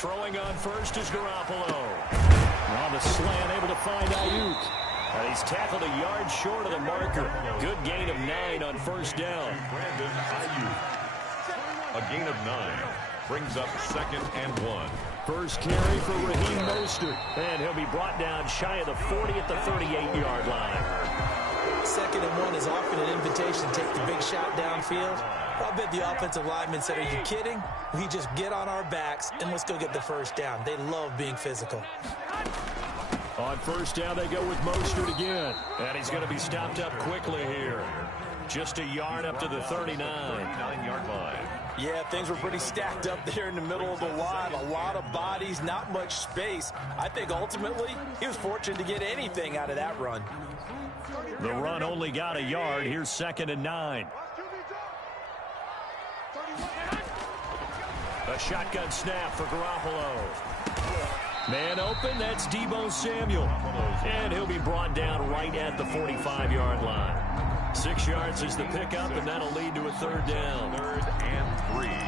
Throwing on first is Garoppolo. On the slant, able to find Ayuk. And he's tackled a yard short of the marker. Good gain of 9 on first down. A gain of 9 brings up 2nd and 1. First carry for Raheem Mostert. And he'll be brought down shy of the 40 at the 38-yard line. 2nd and 1 is often an invitation to take the big shot downfield. I bet the offensive lineman said, are you kidding? We just get on our backs and let's go get the first down. They love being physical. On first down, they go with Mostert again. And he's going to be stopped up quickly here. Just a yard up to the 39-yard line. Yeah, things were pretty stacked up there in the middle of the line. A lot of bodies, not much space. I think ultimately he was fortunate to get anything out of that run. The run only got a yard. Here's 2nd and 9. A shotgun snap for Garoppolo. Man open, that's Deebo Samuel. And he'll be brought down right at the 45-yard line. 6 yards is the pickup, and that'll lead to a 3rd down. 3rd and 3. Here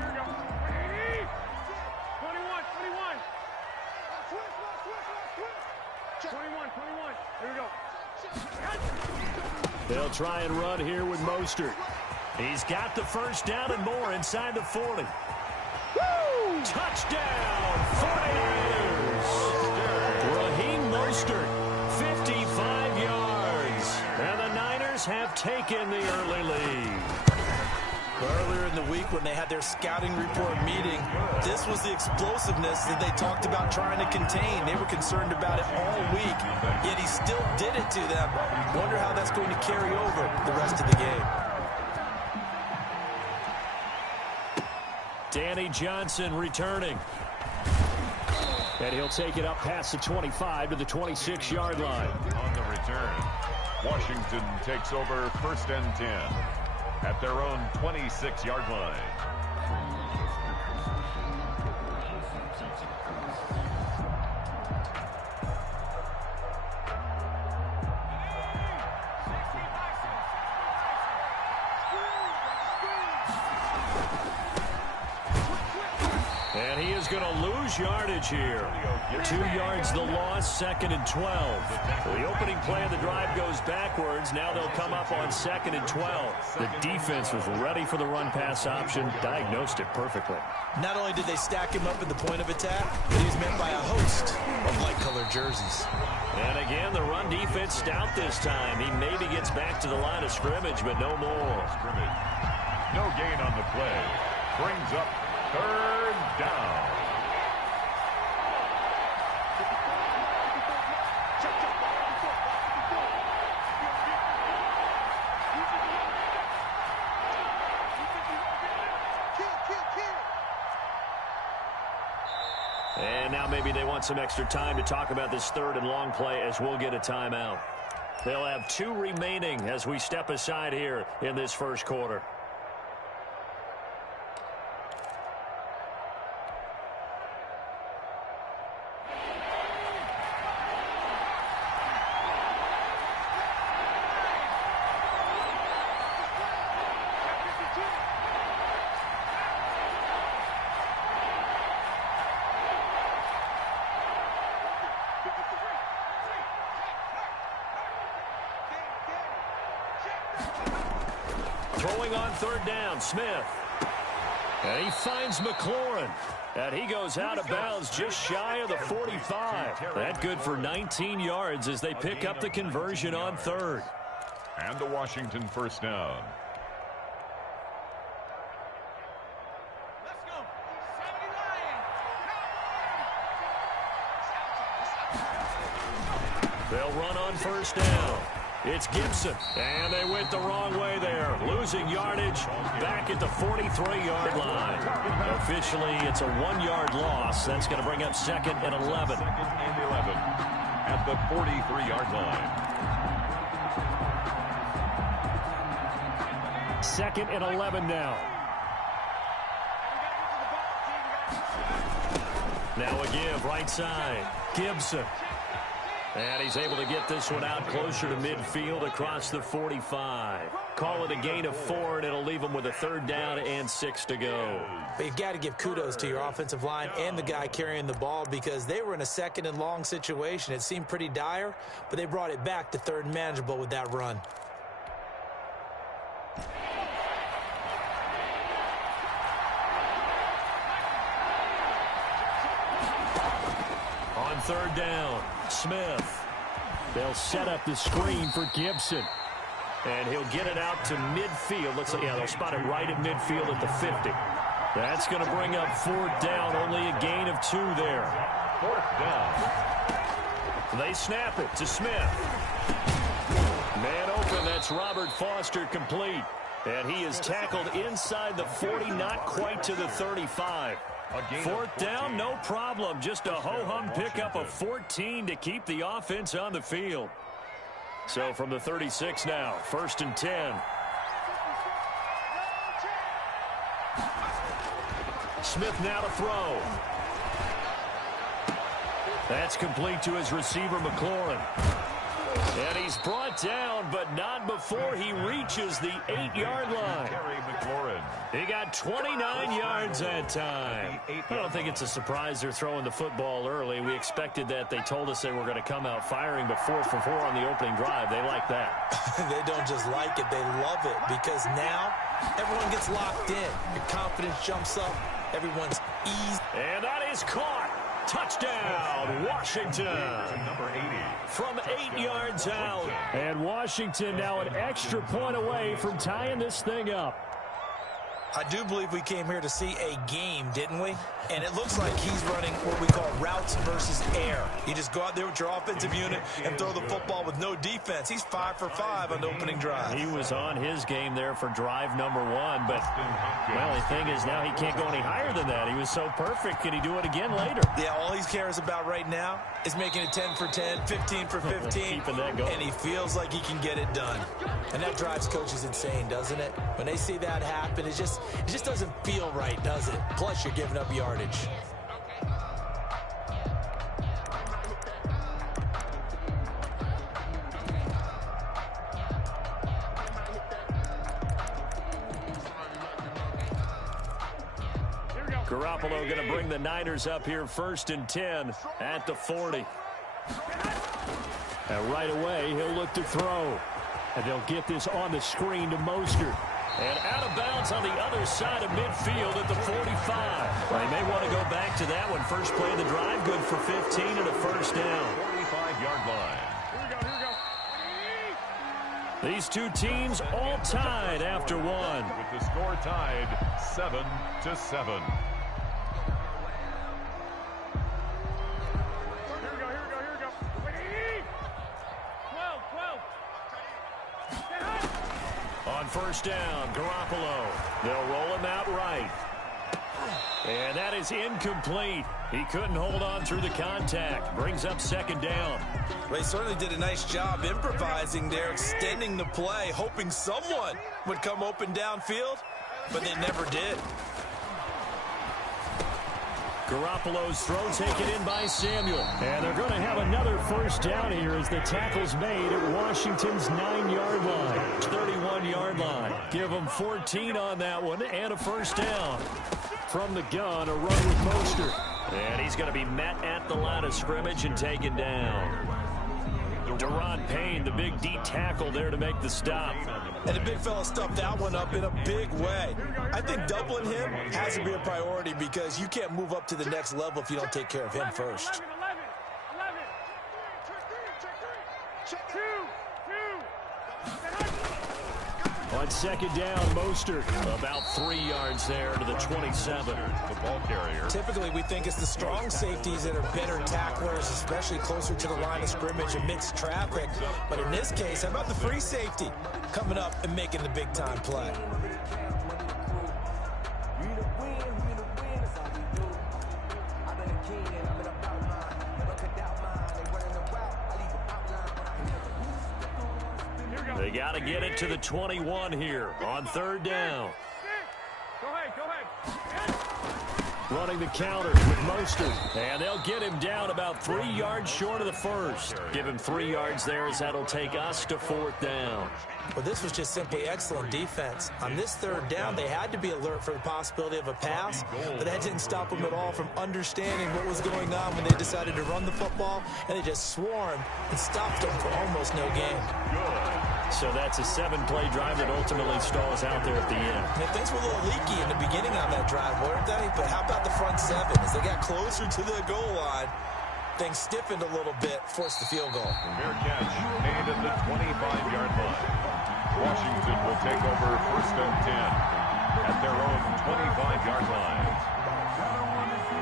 we go. 21. 21. Here we go. They'll try and run here with Mostert. He's got the first down and more inside the 40. Woo! Touchdown, 49ers! Raheem Mostert, 55 yards. And the Niners have taken the early lead. Earlier in the week when they had their scouting report meeting, this was the explosiveness that they talked about trying to contain. They were concerned about it all week, yet he still did it to them. Wonder how that's going to carry over the rest of the game. Danny Johnson returning. And he'll take it up past the 25 to the 26-yard line. On the return, Washington takes over 1st and 10 at their own 26-yard line. And he is going to lose yardage here. 2 yards the loss, 2nd and 12. The opening play of the drive goes backwards. Now they'll come up on 2nd and 12. The defense was ready for the run-pass option, diagnosed it perfectly. Not only did they stack him up at the point of attack, but he was met by a host of light-colored jerseys. And again, the run defense stout this time. He maybe gets back to the line of scrimmage, but no more. No gain on the play. Brings up 3rd down. And now maybe they want some extra time to talk about this 3rd and long play as we'll get a timeout. They'll have 2 remaining as we step aside here in this first quarter. Throwing on 3rd down, Smith. And he finds McLaurin. And he goes out of bounds just shy of the 45. That good for 19 yards as they pick up the conversion on 3rd. And the Washington first down. They'll run on first down. It's Gibson, and they went the wrong way there. Losing yardage back at the 43-yard line. Officially, it's a 1-yard loss. That's going to bring up 2nd and 11. 2nd and 11 at the 43-yard line. 2nd and 11 now. Now a give right side. Gibson. And he's able to get this one out closer to midfield across the 45. Call it a gain of 4, and it'll leave him with a 3rd down and 6 to go. But you've got to give kudos to your offensive line and the guy carrying the ball because they were in a 2nd and long situation. It seemed pretty dire, but they brought it back to 3rd and manageable with that run. On 3rd down, Smith. They'll set up the screen for Gibson. And he'll get it out to midfield. Looks like, yeah, they'll spot it right at midfield at the 50. That's going to bring up 4th down. Only a gain of 2 there. 4th down. They snap it to Smith. Man open, that's Robert Foster complete. And he is tackled inside the 40, not quite to the 35. 4th down, no problem. Just a ho-hum pickup of 14 to keep the offense on the field. So from the 36 now, 1st and 10. Smith now to throw. That's complete to his receiver, McLaurin. And he's brought down, but not before he reaches the 8-yard line. He got 29 yards that time. I don't think it's a surprise they're throwing the football early. We expected that. They told us they were going to come out firing, but 4 for 4 on the opening drive. They like that. They don't just like it, they love it, because now everyone gets locked in. Your confidence jumps up. Everyone's easy. And that is caught. Touchdown, Washington. Number 80. From 8 yards out. And Washington now an extra point away from tying this thing up. I do believe we came here to see a game, didn't we? And it looks like he's running what we call routes versus air. You just go out there with your offensive unit and throw the football with no defense. He's 5 for 5 on the opening drive. He was on his game there for drive number 1, but, well, the thing is now he can't go any higher than that. He was so perfect. Can he do it again later? Yeah, all he cares about right now is making it 10 for 10, 15 for 15, Keeping that going. and he feels like he can get it done. And that drives coaches insane, doesn't it? When they see that happen, it just doesn't feel right, does it? Plus, you're giving up yardage. Garoppolo going to bring the Niners up here 1st and 10 at the 40. And right away, he'll look to throw. And they'll get this on the screen to Mostert. And out of bounds on the other side of midfield at the 45. Well, they may want to go back to that one. First play of the drive, good for 15 and a 1st down. 45-yard line. Here we go. These two teams all tied after one. With the score tied 7-7. Here we go. Wait. 12. Stay high. On 1st down, Garoppolo. They'll roll him out right. And that is incomplete. He couldn't hold on through the contact. Brings up 2nd down. They certainly did a nice job improvising there, extending the play, hoping someone would come open downfield, but they never did. Garoppolo's throw taken in by Samuel. And they're going to have another 1st down here as the tackle's made at Washington's 9-yard line. 31-yard line. Give them 14 on that one and a 1st down. From the gun, a run with Mostert. And he's going to be met at the line of scrimmage and taken down. Deron Payne, the big D tackle there to make the stop. And the big fella stuffed that one up in a big way. I think doubling him has to be a priority because you can't move up to the next level if you don't take care of him first. 11. Check 2. On 2nd down, Mostert about 3 yards there to the 27. The ball carrier. Typically, we think it's the strong safeties that are better tacklers, especially closer to the line of scrimmage amidst traffic. But in this case, how about the free safety coming up and making the big-time play? They got to get it to the 21 here on 3rd down. Go ahead. running the counter with Mostert. And they'll get him down about 3 yards short of the first. Give him 3 yards there as that'll take us to 4th down. Well, this was just simply excellent defense. On this 3rd down, they had to be alert for the possibility of a pass, but that didn't stop them at all from understanding what was going on when they decided to run the football, and they just swarmed and stopped them for almost no gain. So that's a 7-play drive that ultimately stalls out there at the end. Yeah, things were a little leaky in the beginning on that drive, weren't they? But how about the front 7? As they got closer to the goal line, things stiffened a little bit, forced the field goal. Fair catch made at the 25-yard line. Washington will take over 1st and 10 at their own 25-yard line.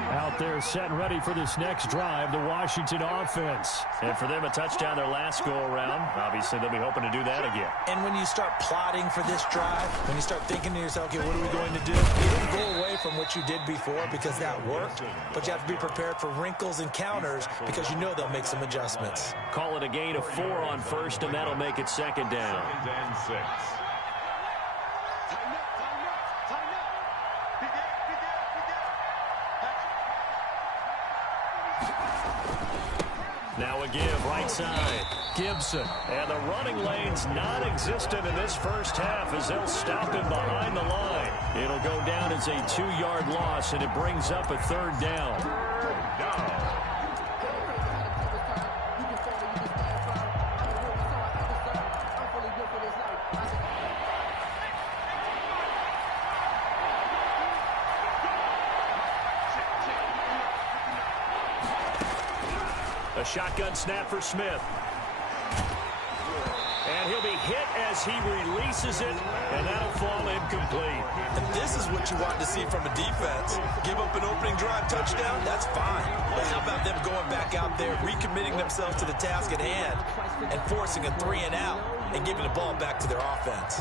Out there set and ready for this next drive, the Washington offense. And for them, a touchdown their last go-around. Obviously, they'll be hoping to do that again. And when you start plotting for this drive, when you start thinking to yourself, okay, what are we going to do? You don't go away from what you did before because that worked, but you have to be prepared for wrinkles and counters because you know they'll make some adjustments. Call it a gain of 4 on 1st, and that'll make it 2nd down. 2nd and 6. Now a give right side. Gibson. And the running lane's non-existent in this first half as they'll stop him behind the line. It'll go down as a 2-yard loss, and it brings up a 3rd down. A shotgun snap for Smith. And he'll be hit as he releases it, and that'll fall incomplete. And this is what you want to see from a defense. Give up an opening drive touchdown, that's fine. But how about them going back out there, recommitting themselves to the task at hand, and forcing a 3 and out, and giving the ball back to their offense?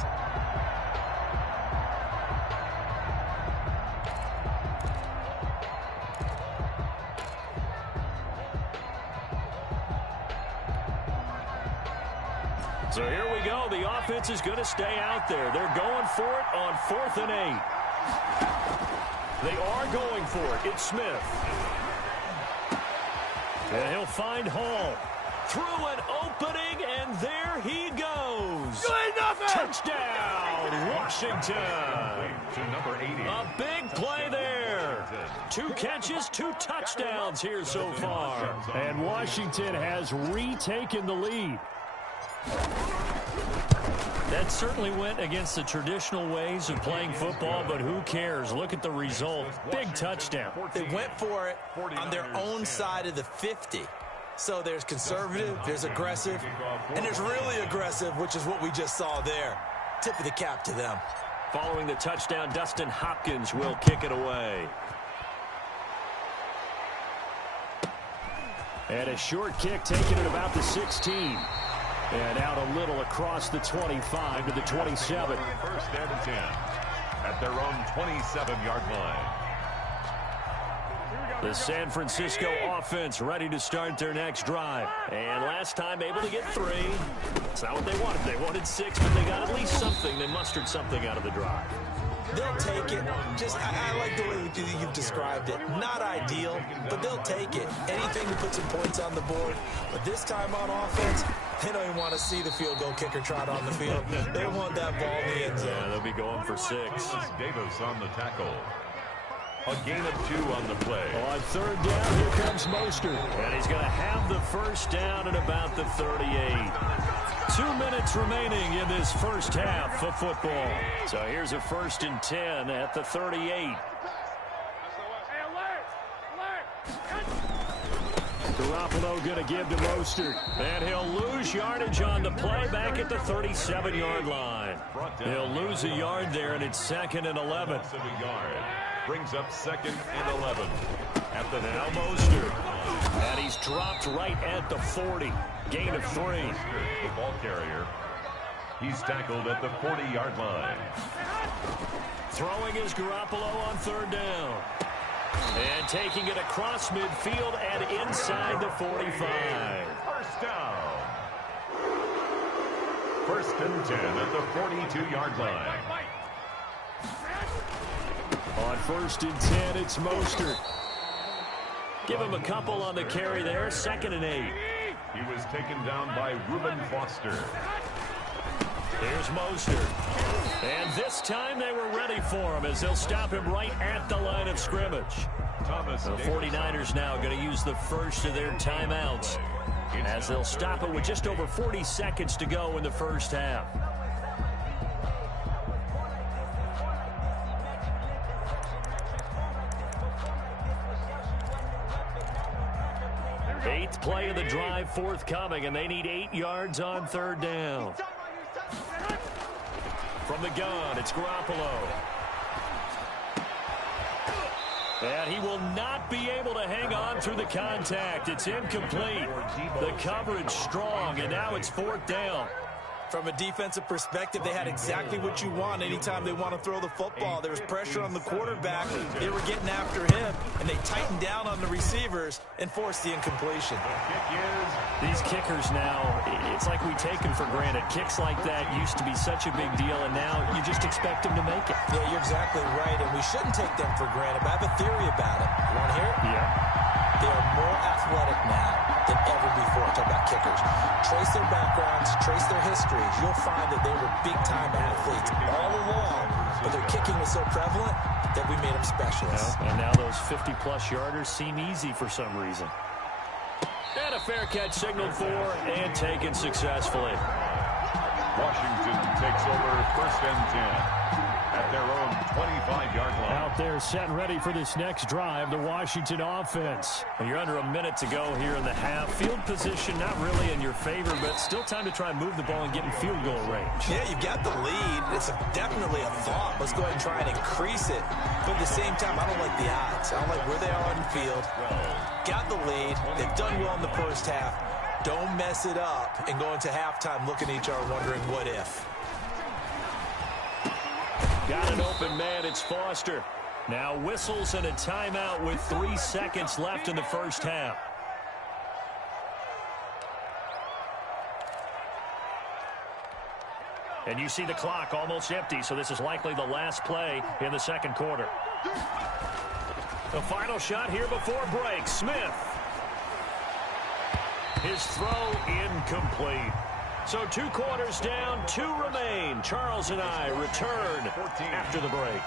So here we go. The offense is going to stay out there. They're going for it on 4th and 8. They are going for it. It's Smith. And he'll find Hall. Through an opening, and there he goes. Touchdown, Washington. To number 80. A big play there. 2 catches, 2 touchdowns here so far. And Washington has retaken the lead. That certainly went against the traditional ways of playing football, but who cares? Look at the result. Big touchdown. They went for it on their own side of the 50. So there's conservative, there's aggressive, and there's really aggressive, which is what we just saw there. Tip of the cap to them. Following the touchdown, Dustin Hopkins will kick it away. And a short kick taken at about the 16. And out a little across the 25 to the 27. 1st and 10 at their own 27-yard line. The San Francisco offense ready to start their next drive. And last time able to get 3. That's not what they wanted. They wanted 6, but they got at least something. They mustered something out of the drive. They'll take it. I like the way you've described it. Not ideal, but they'll take it. Anything to put some points on the board. But this time on offense, they don't even want to see the field goal kicker trot on the field. They want that ball in the end zone. Yeah, they'll be going for 6. Davis on the tackle. A gain of 2 on the play. On 3rd down, here comes Mostert. And he's going to have the 1st down at about the 38. 2 minutes remaining in this first half of football. So here's a 1st and 10 at the 38. Garoppolo going to give to Mostert. And he'll lose yardage on the play back at the 37-yard line. He'll lose a yard there, and it's 2nd and 11. Brings up 2nd and 11. At the now Mostert. And he's dropped right at the 40. Gain of 3. The ball carrier. He's tackled at the 40-yard line. Throwing is Garoppolo on 3rd down. And taking it across midfield and inside the 45. 1st down. 1st and 10 at the 42-yard line. On 1st and 10, it's Mostert. Give him a couple on the carry there, 2nd and 8. He was taken down by Reuben Foster. Here's Mostert. And this time they were ready for him as they'll stop him right at the line of scrimmage. The 49ers now going to use the first of their timeouts as they'll stop it with just over 40 seconds to go in the first half. Eighth play of the drive forthcoming, and they need 8 yards on 3rd down. From the gun, it's Garoppolo. And he will not be able to hang on through the contact. It's incomplete. The coverage strong, and now it's 4th down. From a defensive perspective, they had exactly what you want anytime they want to throw the football. There was pressure on the quarterback. They were getting after him, and they tightened down on the receivers and forced the incompletion. These kickers now, it's like we take them for granted. Kicks like that used to be such a big deal, and now you just expect them to make it. Yeah, you're exactly right, and we shouldn't take them for granted. But I have a theory about it. You want to hear it? Yeah. They are more athletic now than ever before. Talk about kickers. Trace their backgrounds, trace their histories. You'll find that they were big-time athletes all along, but their kicking was so prevalent that we made them specialists. Yeah, and now those 50-plus yarders seem easy for some reason. And a fair catch signaled for and taken successfully. Washington takes over 1st and 10 at their own 25-yard line. Out there set and ready for this next drive, the Washington offense. And you're under a minute to go here in the half. Field position not really in your favor, but still time to try and move the ball and get in field goal range. Yeah, you've got the lead. It's definitely a thought. Let's go ahead and try and increase it. But at the same time, I don't like the odds. I don't like where they are on the field. Got the lead. They've done well in the first half. Don't mess it up and go into halftime looking at each other wondering what if. Got an open man. It's Foster. Now whistles and a timeout with 3 seconds left in the first half. And you see the clock almost empty, so this is likely the last play in the 2nd quarter. The final shot here before break. Smith. His throw incomplete. So 2 quarters down, 2 remain. Charles and I return after the break.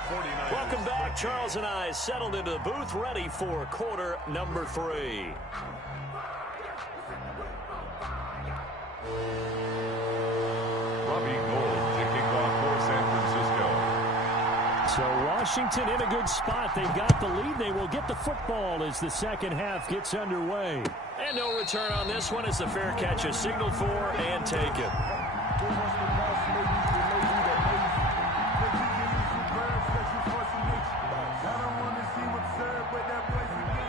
Welcome back. Charles and I settled into the booth, ready for quarter number 3. So Washington in a good spot. They've got the lead. They will get the football as the second half gets underway. And no return on this one as the fair catch is signaled for and taken.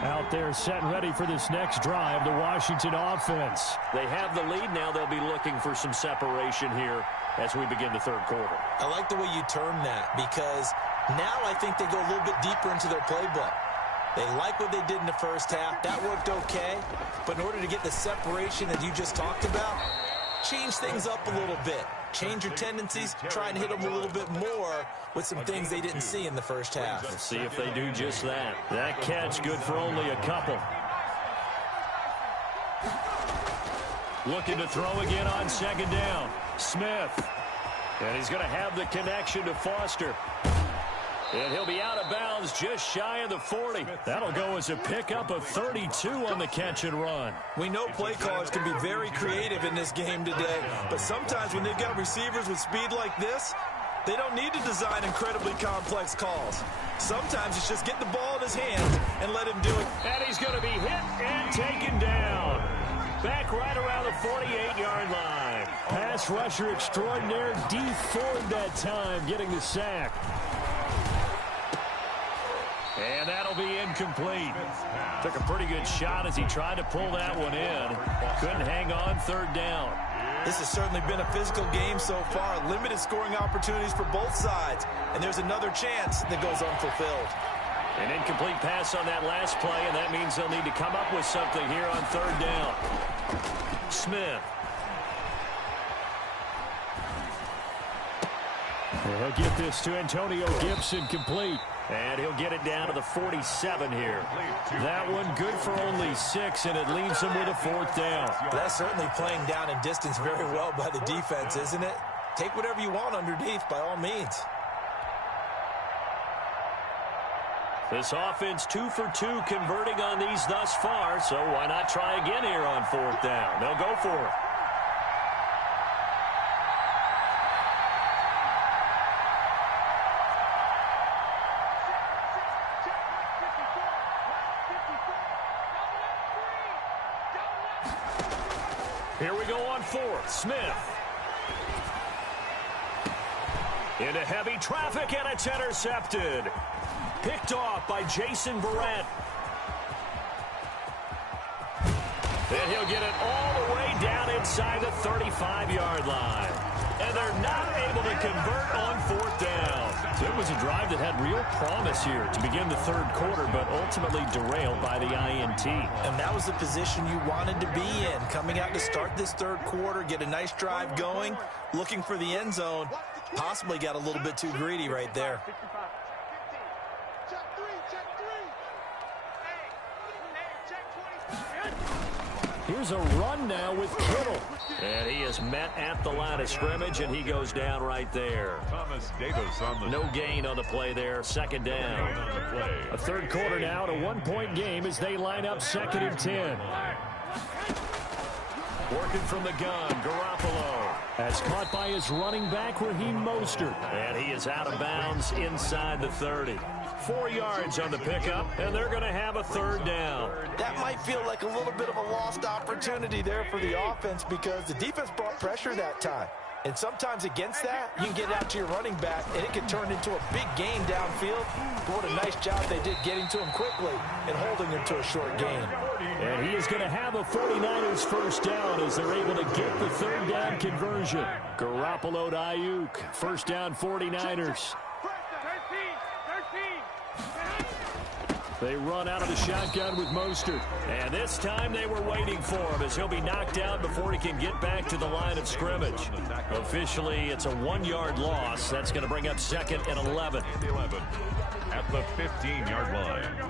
Out there set and ready for this next drive, the Washington offense. They have the lead. Now they'll be looking for some separation here as we begin the 3rd quarter. I like the way you term that because now I think they go a little bit deeper into their playbook. They like what they did in the first half. That worked okay. But in order to get the separation that you just talked about, change things up a little bit. Change your tendencies, try and hit them a little bit more with some things they didn't see in the first half. Let's see if they do just that. That catch good for only a couple. Looking to throw again on 2nd down. Smith. And he's going to have the connection to Foster. And he'll be out of bounds just shy of the 40. That'll go as a pickup of 32 on the catch and run. We know play callers can be very creative in this game today, but sometimes when they've got receivers with speed like this, they don't need to design incredibly complex calls. Sometimes it's just get the ball in his hands and let him do it. And he's going to be hit and taken down. Back right around the 48-yard line. Pass rusher extraordinaire, D Ford that time, getting the sack. And that'll be incomplete. Took a pretty good shot as he tried to pull that one in. Couldn't hang on 3rd down. This has certainly been a physical game so far. Limited scoring opportunities for both sides. And there's another chance that goes unfulfilled. An incomplete pass on that last play, and that means they'll need to come up with something here on 3rd down. Smith. He'll get this to Antonio Gibson complete. And he'll get it down to the 47 here. That one good for only 6, and it leaves him with a 4th down. That's certainly playing down in distance very well by the defense, isn't it? Take whatever you want underneath, by all means. This offense 2 for 2 converting on these thus far, so why not try again here on 4th down? They'll go for it. Here we go on 4th. Smith. Into heavy traffic, and it's intercepted. Picked off by Jason Verrett. And he'll get it all the way down inside the 35-yard line. And they're not able to convert on 4th down. So it was a drive that had real promise here to begin the 3rd quarter, but ultimately derailed by the INT. And that was the position you wanted to be in. Coming out to start this 3rd quarter, get a nice drive going, looking for the end zone. Possibly got a little bit too greedy right there. Here's a run now with Kittle. And he is met at the line of scrimmage, and he goes down right there. Thomas Davis on the no gain on the play there. 2nd down. A 3rd quarter now, and a 1-point game as they line up 2nd and 10. Working from the gun, Garoppolo. That's caught by his running back, Raheem Mostert. And he is out of bounds inside the 30. 4 yards on the pickup, and they're going to have a 3rd down. That might feel like a little bit of a lost opportunity there for the offense because the defense brought pressure that time. And sometimes against that, you can get out to your running back, and it can turn into a big gain downfield. But what a nice job they did getting to him quickly and holding him to a short gain. And he is going to have a 49ers 1st down as they're able to get the 3rd down conversion. Garoppolo to Ayuk. 1st down 49ers. They run out of the shotgun with Mostert. And this time they were waiting for him as he'll be knocked out before he can get back to the line of scrimmage. Officially, it's a 1-yard loss. That's going to bring up 2nd and 11. At the 15-yard line.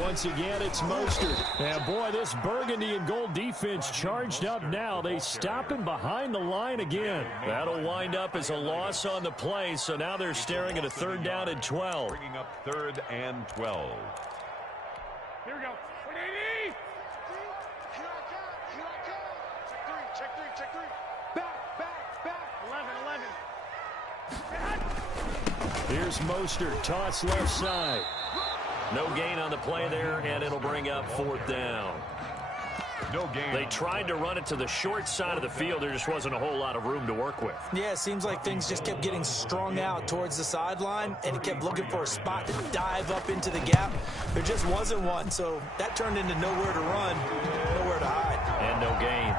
Once again, it's Mostert. And boy, this burgundy and gold defense charged up now. They stop him behind the line again. That'll wind up as a loss on the play, so now they're staring at a 3rd down and 12. Bringing up 3rd and 12. Here we go. 180. Check three. Back. 11. Here's Mostert, toss left side. No gain on the play there, and it'll bring up 4th down. No gain. They tried to run it to the short side of the field. There just wasn't a whole lot of room to work with. Yeah, it seems like things just kept getting strung out towards the sideline, and he kept looking for a spot to dive up into the gap. There just wasn't one, so that turned into nowhere to run, nowhere to hide. And no gain.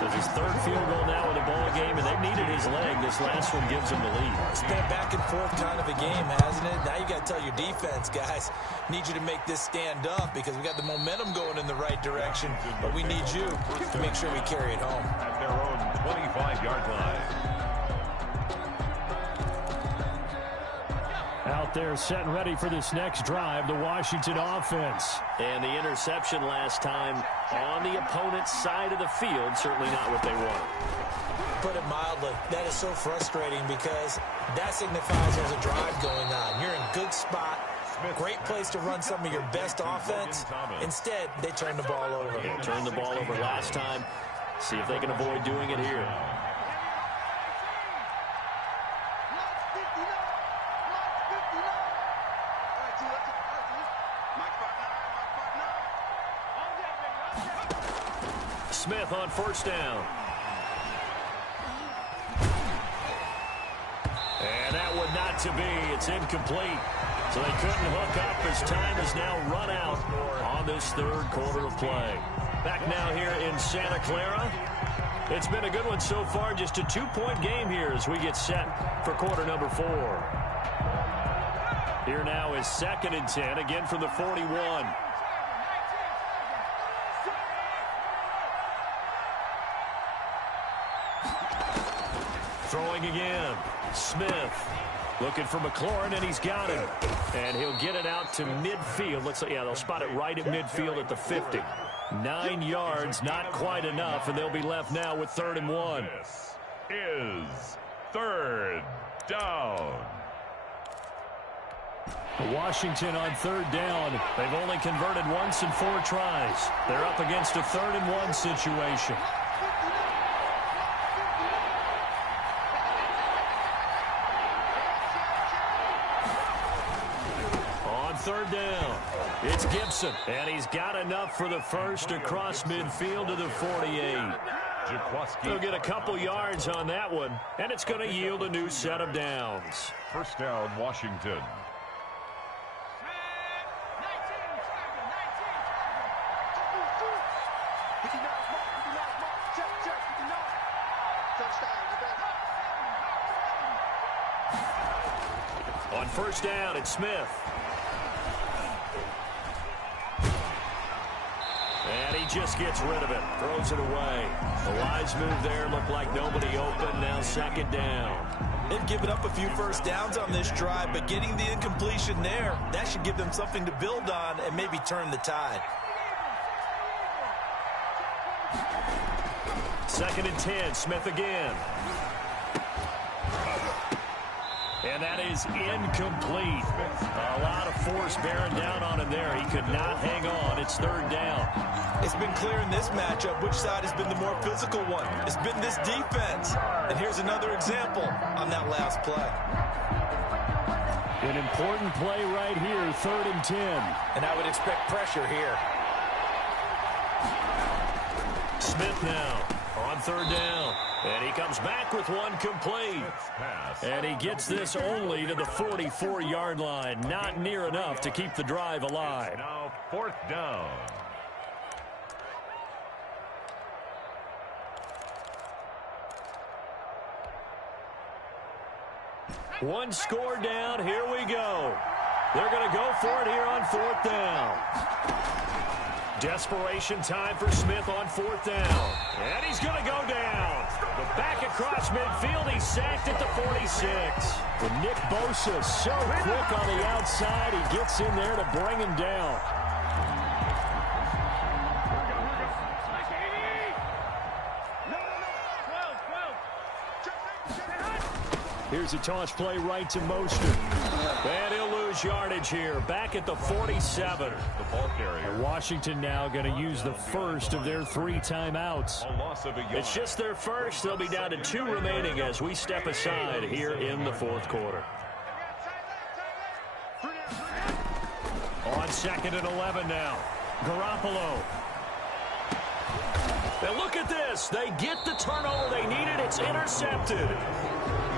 So his 3rd field goal now in the ball game, and they needed his leg. This last one gives him the lead. It's been a back and forth kind of a game, hasn't it? Now you got to tell your defense, guys, need you to make this stand up because we got the momentum going in the right direction, but we need you to make sure we carry it home. At their own 25-yard line. Out there set and ready for this next drive, the Washington offense. And the interception last time on the opponent's side of the field, certainly not what they wanted. Put it mildly, that is so frustrating because that signifies there's a drive going on. You're in good spot, great place to run some of your best offense. Instead, they turn the ball over. They turned the ball over last time. See if they can avoid doing it here. Smith on 1st down. And that one not to be. It's incomplete. So they couldn't hook up as time is now run out on this 3rd quarter of play. Back now here in Santa Clara. It's been a good one so far. Just a 2-point game here as we get set for quarter number 4. Here now is 2nd and 10, again from the 41. Throwing again. Smith looking for McLaurin, and he's got him. And he'll get it out to midfield. Looks like, yeah, they'll spot it right at midfield at the 50. 9 yards, not quite enough, and they'll be left now with 3rd and 1. This is 3rd down. Washington on 3rd down. They've only converted once in 4 tries. They're up against a 3rd and 1 situation. On 3rd down, it's Gibson, and he's got enough for the first across midfield to the 48. He'll get a couple yards on that one, and it's going to yield a new set of downs. 1st down, Washington. On 1st down, it's Smith. And he just gets rid of it. Throws it away. The wise move there. Looked like nobody open. Now 2nd down. They've given up a few 1st downs on this drive, but getting the incompletion there, that should give them something to build on and maybe turn the tide. 2nd and 10. Smith again. And that is incomplete. A lot of force bearing down on him there. He could not hang on. It's 3rd down. It's been clear in this matchup which side has been the more physical one. It's been this defense. And here's another example on that last play. An important play right here, 3rd and 10. And I would expect pressure here. Smith now on 3rd down. And he comes back with one complete. And he gets this only to the 44-yard line. Not near enough to keep the drive alive. Now 4th down. One score down. Here we go. They're going to go for it here on 4th down. Desperation time for Smith on 4th down. And he's going to go down. But back across midfield, he's sacked at the 46. And Nick Bosa so quick on the outside, he gets in there to bring him down. Here's a toss play right to Mostert. And he'll lose yardage here. Back at the 47. The ball carrier. And Washington now going to use the first of their 3 timeouts. A loss of a yard. It's just their first. They'll be down to 2 remaining as we step aside here in the 4th quarter. On 2nd and 11 now. Garoppolo. And look at this. They get the turnover they needed. It's intercepted.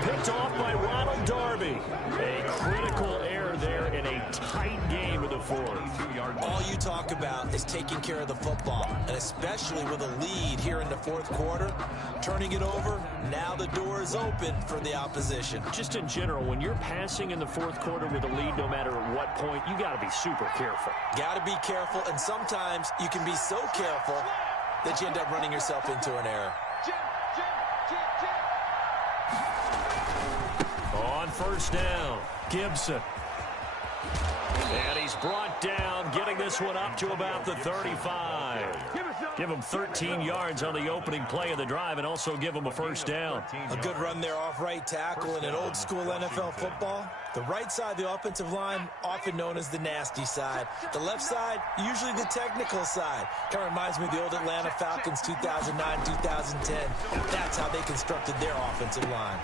Picked off by Ronald Darby. A critical error there in a tight game of the 4th. All you talk about is taking care of the football, and especially with a lead here in the 4th quarter. Turning it over, now the door is open for the opposition. Just in general, when you're passing in the 4th quarter with a lead, no matter at what point, you got to be super careful. Got to be careful, and sometimes you can be so careful that you end up running yourself into an error. On 1st down, Gibson. And he's brought down, getting this one up to about the 35. Give him 13 yards on the opening play of the drive and also give him a 1st down. A good run there off right tackle in an old school NFL football. The right side of the offensive line, often known as the nasty side. The left side, usually the technical side. Kind of reminds me of the old Atlanta Falcons 2009, 2010. That's how they constructed their offensive line.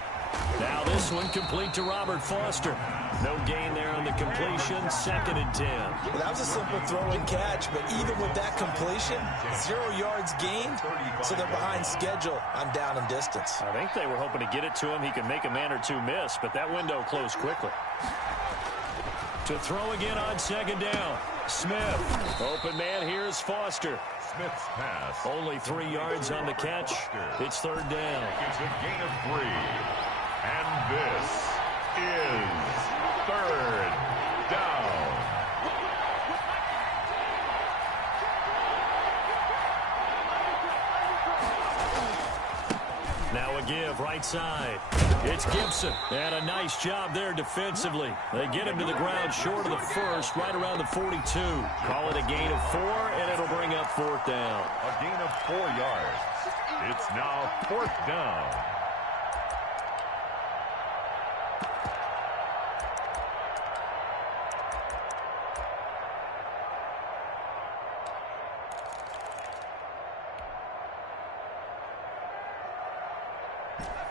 Now this one complete to Robert Foster. No gain there on the completion. 2nd and 10. Well, that was a simple throw and catch, but even with that completion, 0 yards gained, so they're behind schedule on down and distance. I think they were hoping to get it to him. He could make a man or 2 miss, but that window closed quickly. To throw again on 2nd down. Smith. Open man here is Foster. Smith's pass. Only 3 yards on the catch. It's 3rd down. It's a gain of 3. And this is 3rd down. Now a give right right side. It's Gibson. And a nice job there defensively. They get him to the ground short of the first, right around the 42. Call it a gain of 4, and it'll bring up 4th down. A gain of 4 yards. It's now 4th down.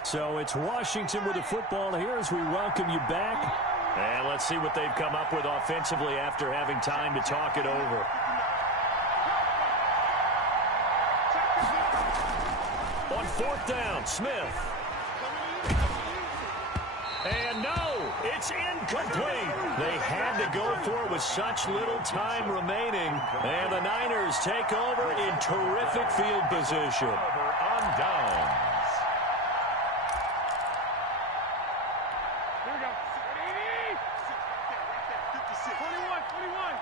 So it's Washington with the football here as we welcome you back. And let's see what they've come up with offensively after having time to talk it over. On 4th down, Smith. And no, it's incomplete. They had to go for it with such little time remaining. And the Niners take over in terrific field position. On downs. Here we go. 21, 21.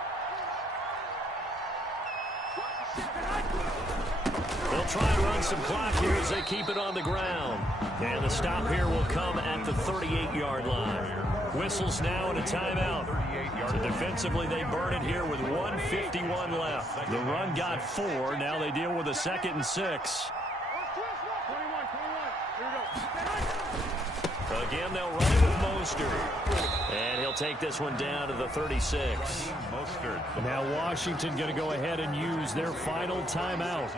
They'll try and run some clock here as they keep it on the ground. And the stop here will come at the 38-yard line. Whistles now and a timeout. So defensively, they burn it here with 1:51 left. The run got 4. Now they deal with a 2nd and 6. 21. Here we go. Again, they'll run it with Mostert. And he'll take this one down to the 36. Now Washington going to go ahead and use their final timeout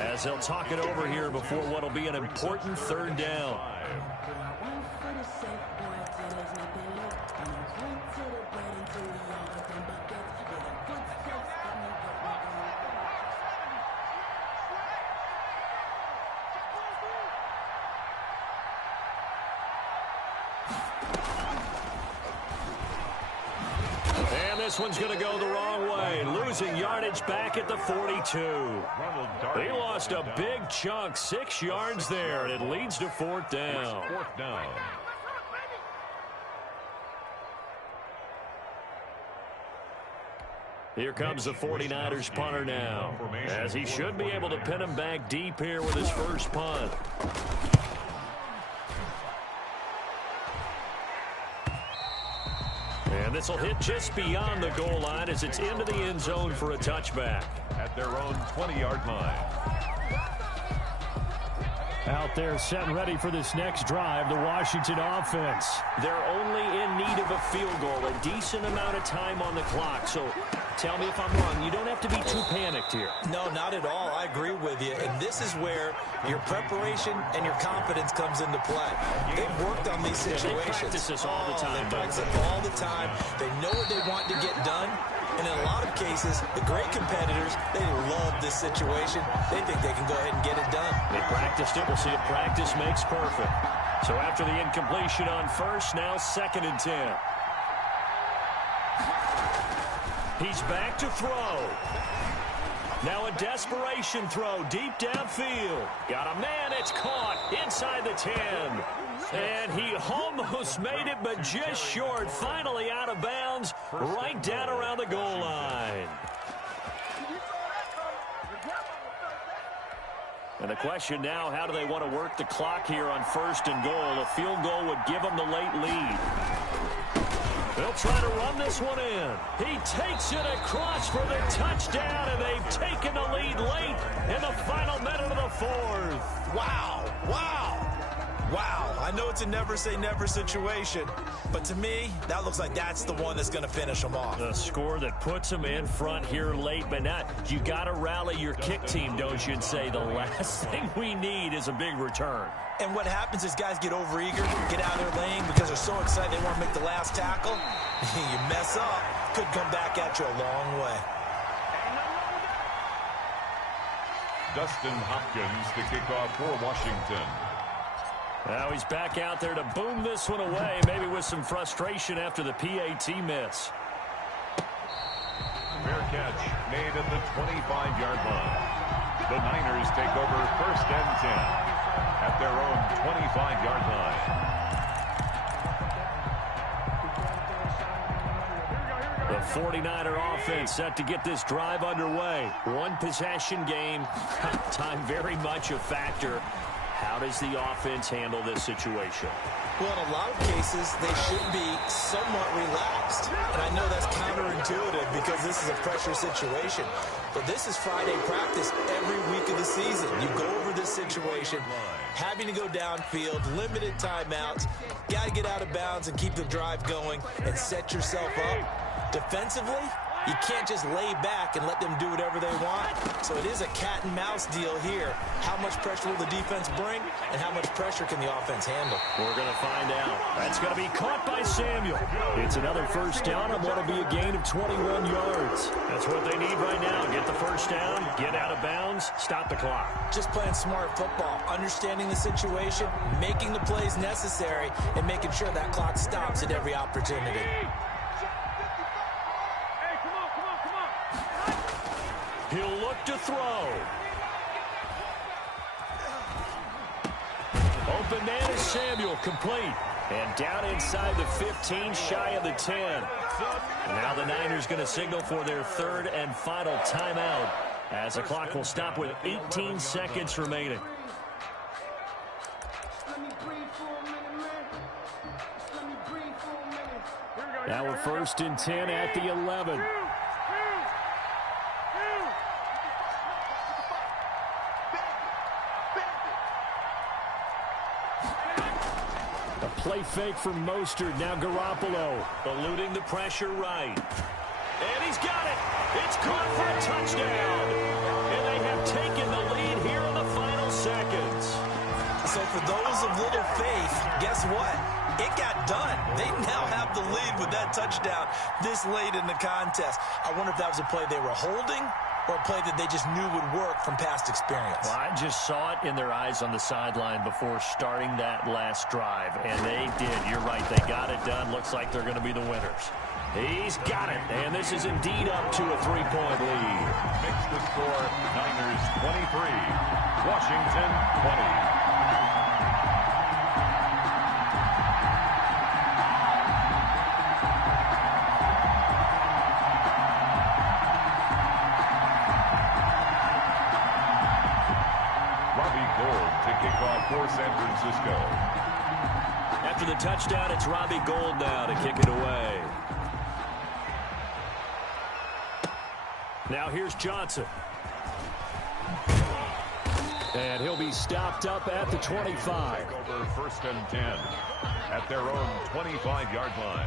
as they'll talk it over here before what will be an important 3rd down. This one's going to go the wrong way. Losing yardage back at the 42. They lost a big chunk, 6 yards there, and it leads to 4th down. 4th down. Here comes the 49ers punter now, as he should be able to pin him back deep here with his first punt. And this will hit just beyond the goal line as it's into the end zone for a touchback. At their own 20-yard line. Out there set and ready for this next drive, the Washington offense. They're only in need of a field goal, a decent amount of time on the clock. So tell me if I'm wrong. You don't have to be too panicked here. No, not at all. I agree with you. And this is where your preparation and your confidence comes into play. They've worked on these situations. They practice this all the time. They practice it all the time. They know what they want to get done. And in a lot of cases, the great competitors, they love this situation. They think they can go ahead and get it done. They practiced it. We'll see if practice makes perfect. So after the incompletion on first, now 2nd and 10. He's back to throw. Now a desperation throw deep downfield. Got a man. It's caught inside the 10. And he almost made it, but just short. Finally out of bounds, right down around the goal line. And the question now, how do they want to work the clock here on 1st and goal? A field goal would give them the late lead. They'll try to run this one in. He takes it across for the touchdown, and they've taken the lead late in the final minute of the 4th. Wow. I know it's a never-say-never situation, but to me, that looks like that's the one that's going to finish them off. The score that puts them in front here late, but not. You got to rally your kick team, don't you, and say the last thing we need is a big return. And what happens is guys get overeager, get out of their lane because they're so excited they want to make the last tackle. You mess up, could come back at you a long way. Dustin Hopkins to kick off for Washington. Now he's back out there to boom this one away, maybe with some frustration after the PAT miss. Fair catch made at the 25-yard line. The Niners take over 1st and 10 at their own 25-yard line. The 49er offense set to get this drive underway. One possession game. Time very much a factor. How does the offense handle this situation? Well, in a lot of cases, they should be somewhat relaxed. And I know that's counterintuitive because this is a pressure situation. But this is Friday practice every week of the season. You go over this situation, having to go downfield, limited timeouts, got to get out of bounds and keep the drive going and set yourself up. Defensively, you can't just lay back and let them do whatever they want. So it is a cat and mouse deal here. How much pressure will the defense bring, and how much pressure can the offense handle? We're going to find out. That's going to be caught by Samuel. It's another first down on what will be a gain of 21 yards. That's what they need right now. Get the first down, get out of bounds, stop the clock. Just playing smart football, understanding the situation, making the plays necessary, and making sure that clock stops at every opportunity. He'll look to throw. Open man is Samuel, complete. And down inside the 15, shy of the 10. And now the Niners going to signal for their third and final timeout as the clock will stop with 18 seconds remaining. Now we're first and 10 at the 11. Play fake from Mostert. Now Garoppolo eluding the pressure right. And he's got it. It's caught for a touchdown. And they have taken the lead here in the final seconds. So for those of little faith, guess what? It got done. They now have the lead with that touchdown this late in the contest. I wonder if that was a play they were holding or a play that they just knew would work from past experience. Well, I just saw it in their eyes on the sideline before starting that last drive, and they did. You're right. They got it done. Looks like they're going to be the winners. He's got it, and this is indeed up to a 3-point lead. Makes the score Niners 23, Washington 20. For San Francisco. After the touchdown, it's Robbie Gould now to kick it away. Now here's Johnson. And he'll be stopped up at the 25. Over first and 10 at their own 25-yard line.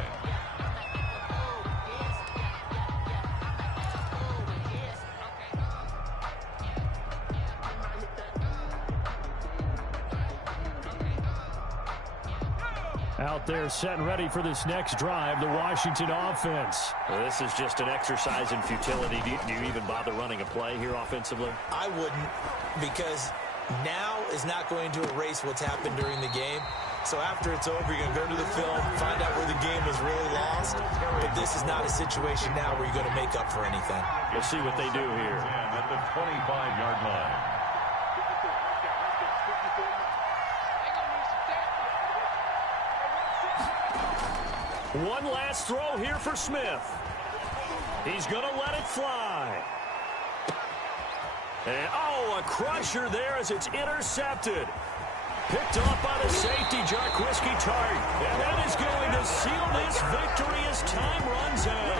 Out there set and ready for this next drive, the Washington offense. Well, this is just an exercise in futility. Do you even bother running a play here offensively? I wouldn't, because now is not going to erase what's happened during the game. So after it's over, you're going to go to the film, find out where the game was really lost. But this is not a situation now where you're going to make up for anything. We'll see what they do here. At the 25-yard line. One last throw here for Smith. He's going to let it fly. And, a crusher there as it's intercepted. Picked off by the safety, Jarquiski Tart. And that is going to seal this victory as time runs out.